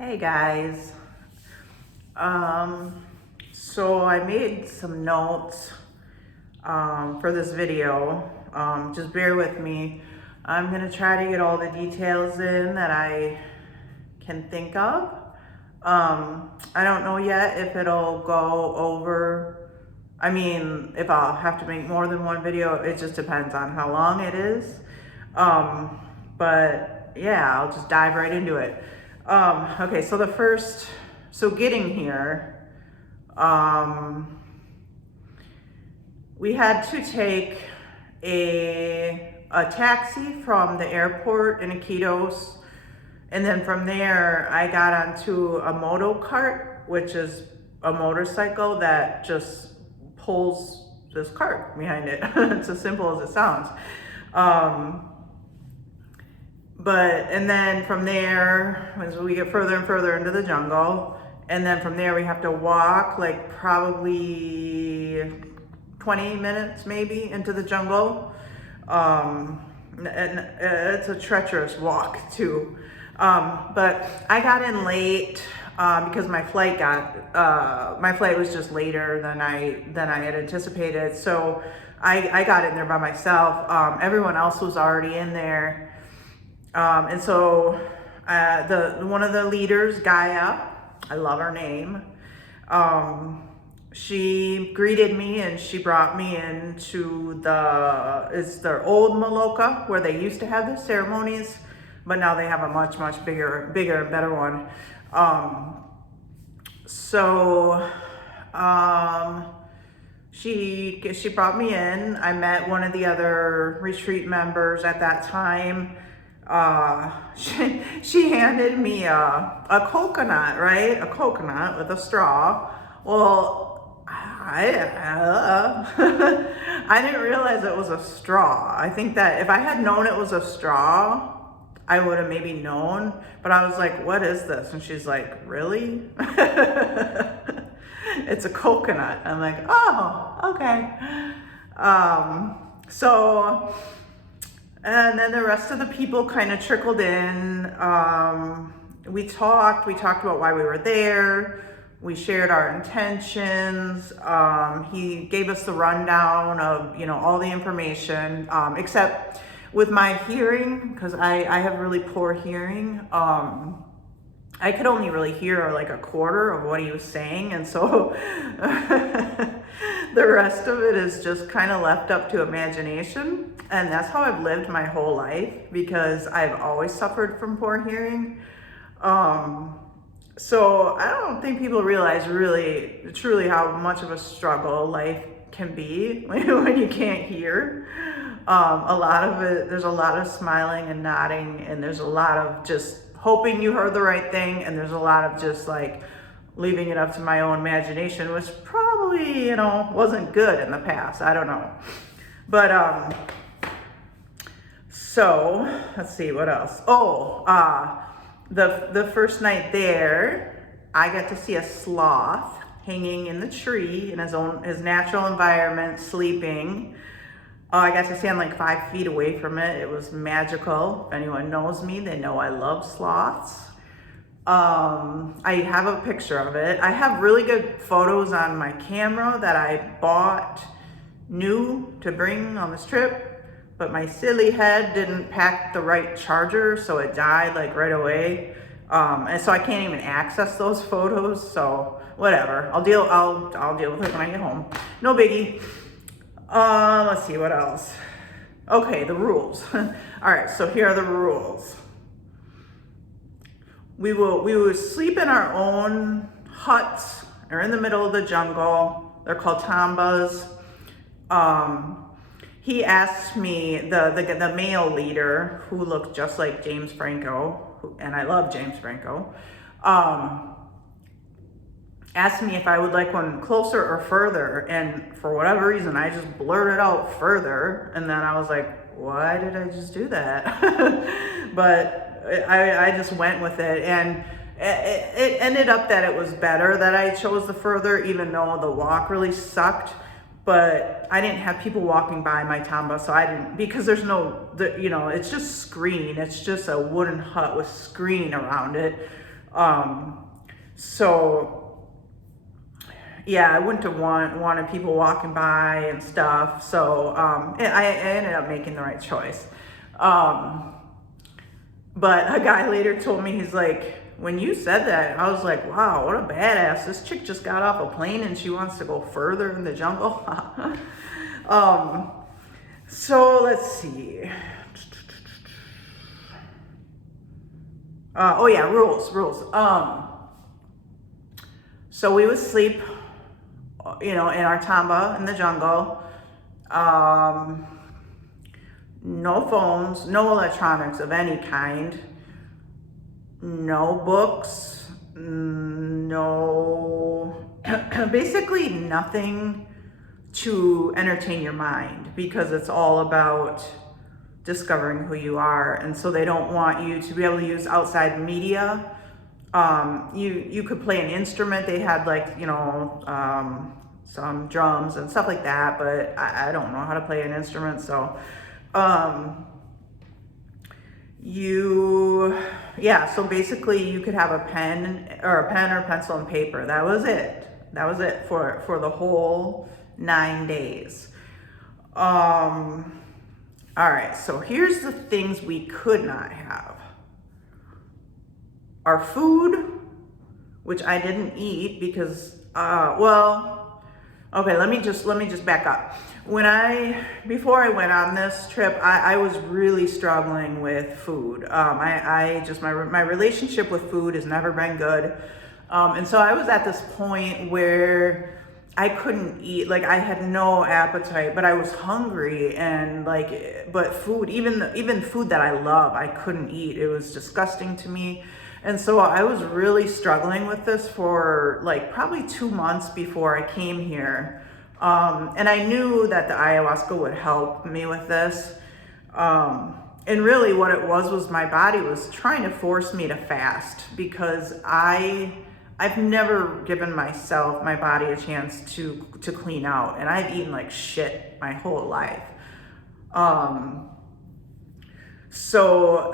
Hey guys. So I made some notes for this video. Just bear with me. I'm gonna try to get all the details in that I can think of. I don't know yet if it'll go over. If I'll have to make more than one video, it just depends on how long it is. But yeah, I'll just dive right into it. Okay, so getting here, we had to take a taxi from the airport in Iquitos, and then from there I got onto a moto cart, which is a motorcycle that just pulls this cart behind it. It's as simple as it sounds. And then from there, as we get further and further into the jungle, and then from there we have to walk like probably 20 minutes maybe into the jungle. And it's a treacherous walk too. But I got in late because my flight was just later than I had anticipated. So I got in there by myself. Everyone else was already in there. And so one of the leaders, Gaia, I love her name, she greeted me and she brought me into it's their old Maloka where they used to have the ceremonies, but now they have a much, much bigger, better one. She brought me in. I met one of the other retreat members at that time. She handed me a coconut, right? A coconut with a straw. Well, I didn't realize it was a straw. I think that if I had known it was a straw, I would have maybe known, but I was like, what is this? And she's like, really? It's a coconut. I'm like, oh, okay. And then the rest of the people kind of trickled in. We talked about why we were there. We shared our intentions. He gave us the rundown of, all the information, except with my hearing, because I have really poor hearing. I could only really hear like a quarter of what he was saying. And so the rest of it is just kind of left up to imagination. And that's how I've lived my whole life because I've always suffered from poor hearing. So I don't think people realize really, truly how much of a struggle life can be when you can't hear. A lot of it, there's a lot of smiling and nodding, and there's a lot of just hoping you heard the right thing, and there's a lot of just like leaving it up to my own imagination, which probably, wasn't good in the past. I don't know. But so let's see what else. The first night there, I got to see a sloth hanging in the tree in his natural environment, sleeping. I got to stand like 5 feet away from it. It was magical. If anyone knows me, they know I love sloths. I have a picture of it. I have really good photos on my camera that I bought new to bring on this trip, but my silly head didn't pack the right charger, so it died like right away. And so I can't even access those photos, so whatever. I'll deal with it when I get home. No biggie. Let's see what else. Okay, the rules. All right, so here are the rules. We will sleep in our own huts or in the middle of the jungle. They're called tambas. He asked me, the male leader, who looked just like James Franco, and I love James Franco, asked me if I would like one closer or further, and for whatever reason, I just blurted out further, and then I was like, why did I just do that? But I just went with it, and it ended up that it was better that I chose the further, even though the walk really sucked. But I didn't have people walking by my tamba, so I didn't, because there's it's just screen. It's just a wooden hut with screen around it. So yeah, I wouldn't have wanted people walking by and stuff. So I ended up making the right choice. But a guy later told me, he's like, when you said that, I was like, wow, what a badass. This chick just got off a plane and she wants to go further in the jungle. So let's see. Oh yeah, rules. So we would sleep, in our tamba in the jungle. No phones, no electronics of any kind, no books, no, basically nothing to entertain your mind, because it's all about discovering who you are. And so they don't want you to be able to use outside media. You could play an instrument. They had some drums and stuff like that, but I don't know how to play an instrument. So so basically you could have a pen or pencil and paper. That was it for the whole 9 days. All right, so here's the things we could not have. Our food, which I didn't eat because, okay, let me just back up. Before I went on this trip, I was really struggling with food. My relationship with food has never been good. And so I was at this point where I couldn't eat, I had no appetite, but I was hungry, and but food, even food that I love, I couldn't eat. It was disgusting to me. And so I was really struggling with this for probably 2 months before I came here. And I knew that the ayahuasca would help me with this. And really what it was my body was trying to force me to fast, because I've never given my body a chance to clean out, and I've eaten like shit my whole life. So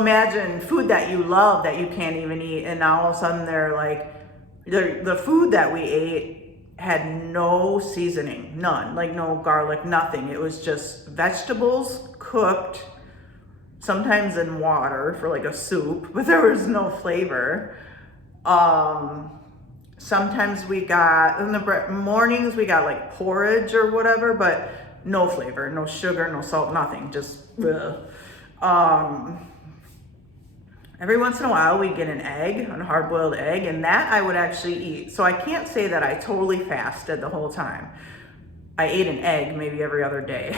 imagine food that you love that you can't even eat, and now all of a sudden the food that we ate had no seasoning, none, no garlic, nothing. It was just vegetables cooked, sometimes in water for a soup, but there was no flavor. Sometimes in the mornings we got porridge or whatever, but no flavor, no sugar, no salt, nothing, just every once in a while we'd get an egg, a hard-boiled egg, and that I would actually eat. So I can't say that I totally fasted the whole time. I ate an egg maybe every other day.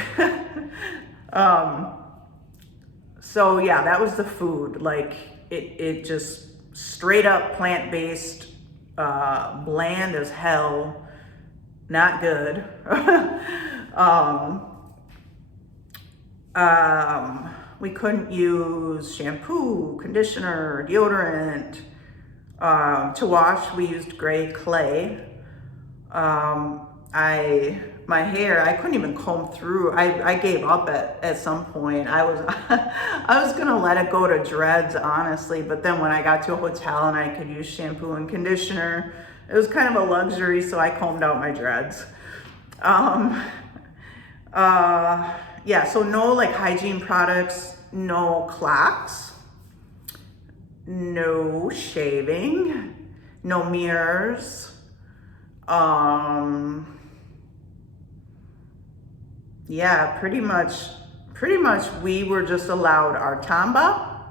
So yeah, that was the food. It just straight up plant-based, bland as hell, not good. We couldn't use shampoo, conditioner, deodorant. To wash, we used gray clay. My hair, I couldn't even comb through. I gave up at some point. I was gonna let it go to dreads, honestly, but then when I got to a hotel and I could use shampoo and conditioner, it was kind of a luxury, so I combed out my dreads. So no hygiene products, no clocks, no shaving, no mirrors. Pretty much we were just allowed our tamba,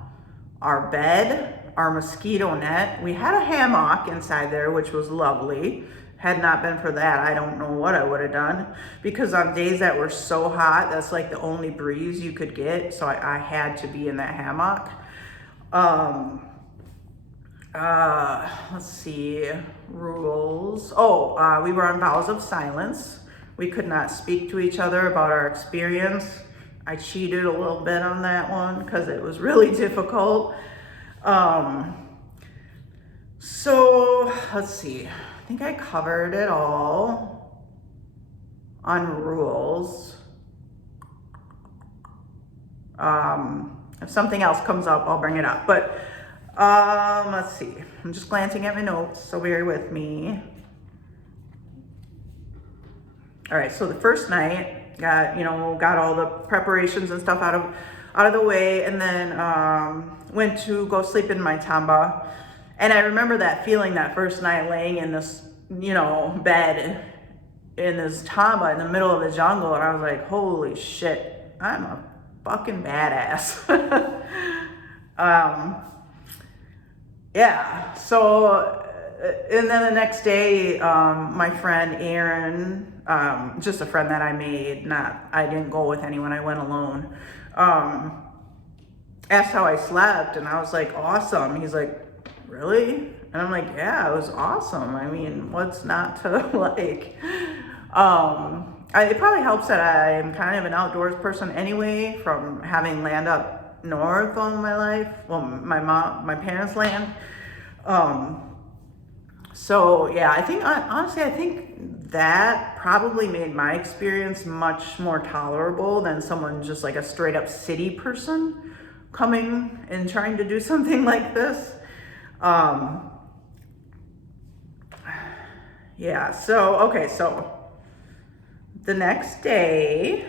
our bed, our mosquito net. We had a hammock inside there, which was lovely. Had not been for that, I don't know what I would have done, because on days that were so hot, that's the only breeze you could get. So I had to be in that hammock. Let's see, rules. We were on vows of silence. We could not speak to each other about our experience. I cheated a little bit on that one because it was really difficult. So let's see. I think I covered it all on rules. If something else comes up, I'll bring it up. But let's see. I'm just glancing at my notes, so bear with me. All right, so the first night, got all the preparations and stuff out of the way, and then went to go sleep in my tamba. And I remember that feeling that first night laying in this, bed in this tamba in the middle of the jungle, and I was like, holy shit, I'm a fucking badass. Yeah, so, and then the next day, my friend Aaron, just a friend that I made, I didn't go with anyone, I went alone, asked how I slept, and I was like, awesome. He's like, really? And I'm like, yeah, it was awesome. I mean, what's not to like? It probably helps that I'm kind of an outdoors person anyway, from having land up north all my life. Well, my parents' land. So yeah, I think honestly, I think that probably made my experience much more tolerable than someone just like a straight up city person coming and trying to do something like this. Yeah, so, okay, so the next day,